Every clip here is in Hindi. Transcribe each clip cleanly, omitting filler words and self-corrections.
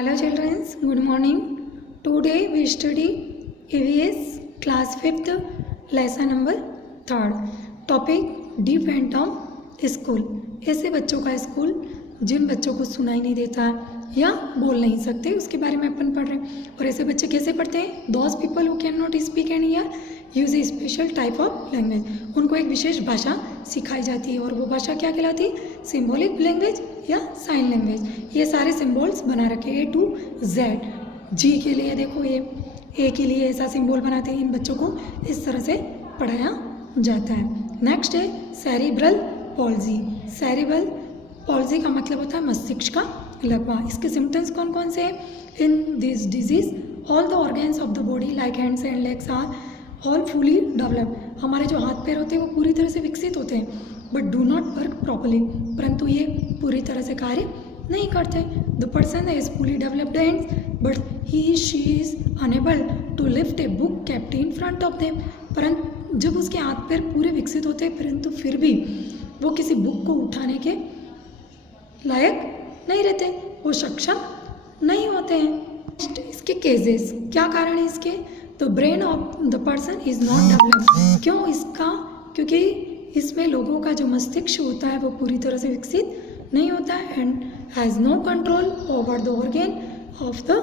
Hello children, good morning. Today we study EVS class 5th lesson number 3rd. Topic deaf and dumb school. ऐसे बच्चों का स्कूल जिन बच्चों को सुनाई नहीं देता या बोल नहीं सकते उसके बारे में अपन पढ़ रहे हैं। और ऐसे बच्चे कैसे पढ़ते हैं? Those people who cannot speak and hear use a special type of language. उनको एक विशेष भाषा सिखाई जाती है और वो भाषा क्या कहलाती है? सिम्बॉलिक लैंग्वेज या साइन लैंग्वेज। ये सारे सिम्बॉल्स बना रखे A to Z। जी के लिए देखो ये ए के लिए ऐसा सिम्बॉल बनाते हैं। इन बच्चों को इस तरह से पढ़ाया जाता है। नेक्स्ट है सेरिब्रल पॉल्जी। सेरिब्रल पॉल्जी का मतलब होता है मस्तिष्क का लकवा। इसके सिम्टम्स कौन कौन से हैं? In this disease all the organs of the body like hands and legs are all fully developed. हमारे जो हाथ पैर होते हैं वो पूरी तरह से विकसित होते हैं but do not work properly, परंतु ये पूरी तरह से कार्य नहीं करते। The person is fully developed hands but he she is unable to lift a book kept in front of them. परंतु जब उसके हाथ पैर पूरे विकसित होते हैं परंतु फिर भी वो किसी बुक को उठाने के लायक नहीं रहते, वो सक्षम नहीं होते हैं। इसके केसेस क्या कारण है इसके? तो brain of the person is not developed. क्यों इसका? क्योंकि इसमें लोगों का जो मस्तिष्क होता है वो पूरी तरह से विकसित नहीं होता है and has no control over the organ of the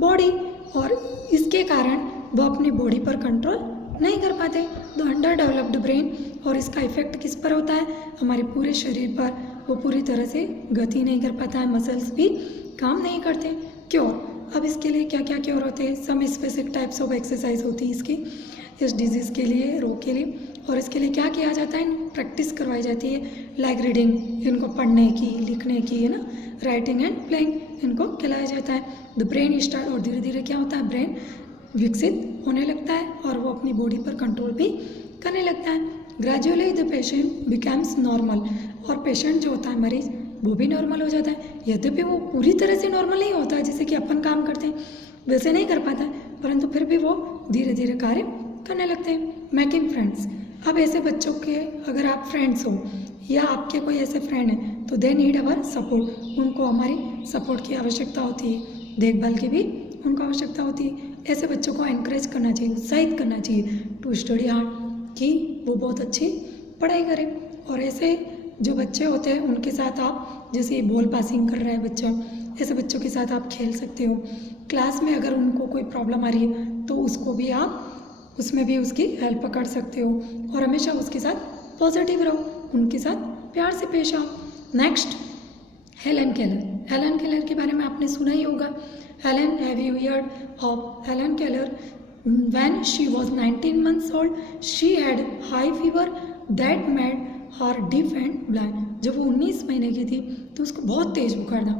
body. और इसके कारण वो अपनी बॉडी पर कंट्रोल नहीं कर पाते। द अंडर डेवलप्ड ब्रेन, और इसका इफेक्ट किस पर होता है? हमारे पूरे शरीर पर। वो पूरी तरह से गति नहीं कर पाता है, मसल्स भी काम नहीं करते। क्योर, अब इसके लिए क्या क्या क्योर होते हैं? Some specific types of exercise होती है इसकी इस डिजीज़ के लिए, रोग के लिए। और इसके लिए क्या किया जाता है? प्रैक्टिस करवाई जाती है लाइक रीडिंग, इनको पढ़ने की, लिखने की, है ना, राइटिंग एंड प्लेइंग, इनको खिलाया जाता है। द ब्रेन स्टार्ट, और धीरे धीरे क्या होता है? ब्रेन विकसित होने लगता है और वो अपनी बॉडी पर कंट्रोल भी करने लगता है। Gradually the patient becomes normal, और पेशेंट जो होता है मरीज वो भी नॉर्मल हो जाता है। यद्यपि वो पूरी तरह से नॉर्मल नहीं होता है, जैसे कि अपन काम करते हैं वैसे नहीं कर पाता है, परंतु फिर भी वो धीरे धीरे कार्य करने लगते हैं। मेकिंग फ्रेंड्स, अब ऐसे बच्चों के अगर आप फ्रेंड्स हो या आपके कोई ऐसे फ्रेंड हैं तो दे नीड अवर सपोर्ट। उनको हमारी सपोर्ट की आवश्यकता होती है, देखभाल की भी उनको आवश्यकता होती है। ऐसे बच्चों को एनकरेज करना चाहिए, उत्साहित करना चाहिए टू स्टडी हार्ड, कि वो बहुत अच्छी पढ़ाई करें। और ऐसे जो बच्चे होते हैं उनके साथ आप, जैसे बॉल पासिंग कर रहा है बच्चा, ऐसे बच्चों के साथ आप खेल सकते हो। क्लास में अगर उनको कोई प्रॉब्लम आ रही है तो उसको भी आप उसमें भी उसकी हेल्प कर सकते हो और हमेशा उसके साथ पॉजिटिव रहो, उनके साथ प्यार से पेश आओ। Next, Helen Keller. Helen Keller के बारे में आपने सुना ही होगा। Helen, have you heard of Helen Keller? When she was 19 months old, she had high fever that made her deaf and blind. जब वो 19 महीने की थी तो उसको बहुत तेज बुखार था,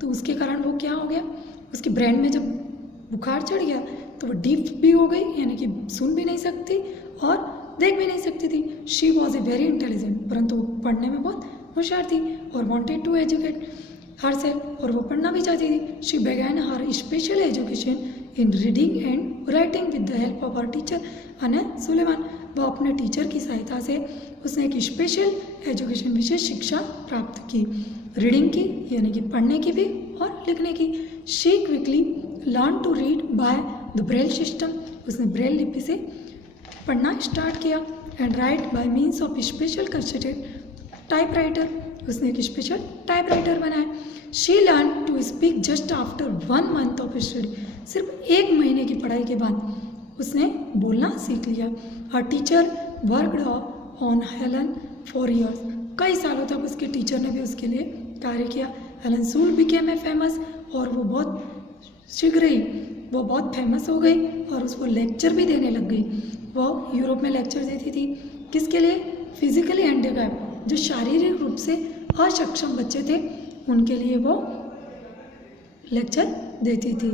तो उसके कारण वो क्या हो गया? उसके ब्रेन में जब बुखार चढ़ गया तो वो डीफ भी हो गई, यानी कि सुन भी नहीं सकती और देख भी नहीं सकती थी। She was a very intelligent, परंतु वो पढ़ने में बहुत होशियार थी और वॉन्टेड टू एजुकेट हर से, और वो पढ़ना भी चाहती थी। She began her special education in reading and writing with the help of her teacher Anne Sullivan. वो अपने टीचर की सहायता से उसने एक स्पेशल एजुकेशन, विशेष शिक्षा प्राप्त की, रीडिंग की यानी कि पढ़ने की भी और लिखने की। She quickly learn to read by the Braille system. उसने ब्रेल लिपि से पढ़ना स्टार्ट किया and write by means of special constructed typewriter. उसने एक स्पेशल टाइपराइटर बनाया। She learn to speak just after 1 month of study. सिर्फ 1 महीने की पढ़ाई के बाद उसने बोलना सीख लिया। Her teacher worked on Helen for years. कई सालों तक उसके टीचर ने भी उसके लिए कार्य किया। Helen soon became a famous, और वो बहुत शीघ्र ही वो बहुत फेमस हो गई और उसको लेक्चर भी देने लग गई। वो यूरोप में लेक्चर देती थी, किसके लिए? फिजिकली हैंडिकैप्ड, जो शारीरिक रूप से असक्षम बच्चे थे उनके लिए वो लेक्चर देती थी।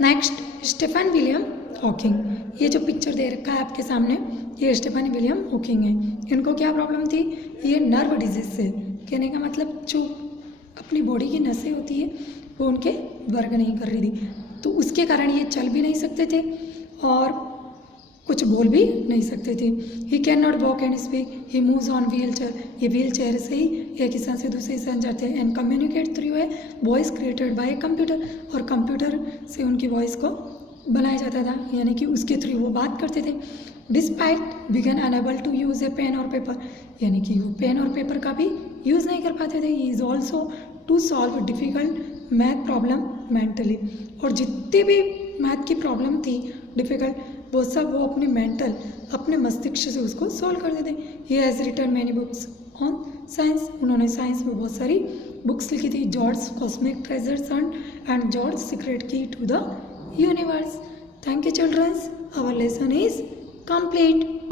Next, Stephen William Hawking. ये जो पिक्चर दे रखा है आपके सामने, ये स्टीफन विलियम हॉकिंग है। इनको क्या प्रॉब्लम थी? ये नर्व डिजीज से, कहने का मतलब जो अपनी बॉडी की नसें होती है वो उनके वर्क नहीं कर रही थी, तो उसके कारण ये चल भी नहीं सकते थे और कुछ बोल भी नहीं सकते थे। He can not walk and speak, he moves on wheel chair, ये व्हील चेयर से ही एक स्थान से दूसरे स्थान जाते हैं। And communicate through a voice created by computer, और कंप्यूटर से उनकी वॉइस को बनाया जाता था, यानी कि उसके थ्रू वो बात करते थे। डिस्पाइट बिगन unable to use a pen और पेपर, यानी कि वो पेन और पेपर का भी यूज़ नहीं कर पाते थे। He is also to solve difficult math problem mentally, और जितनी भी मैथ की प्रॉब्लम थी डिफ़िकल्ट, वो सब वो अपने मेंटल, अपने मस्तिष्क से उसको सॉल्व करते थे। He has written many books on science, उन्होंने साइंस में बहुत सारी बुक्स लिखी थी। George cosmic treasures and George secret key to the universe. Thank you children, our lesson is complete.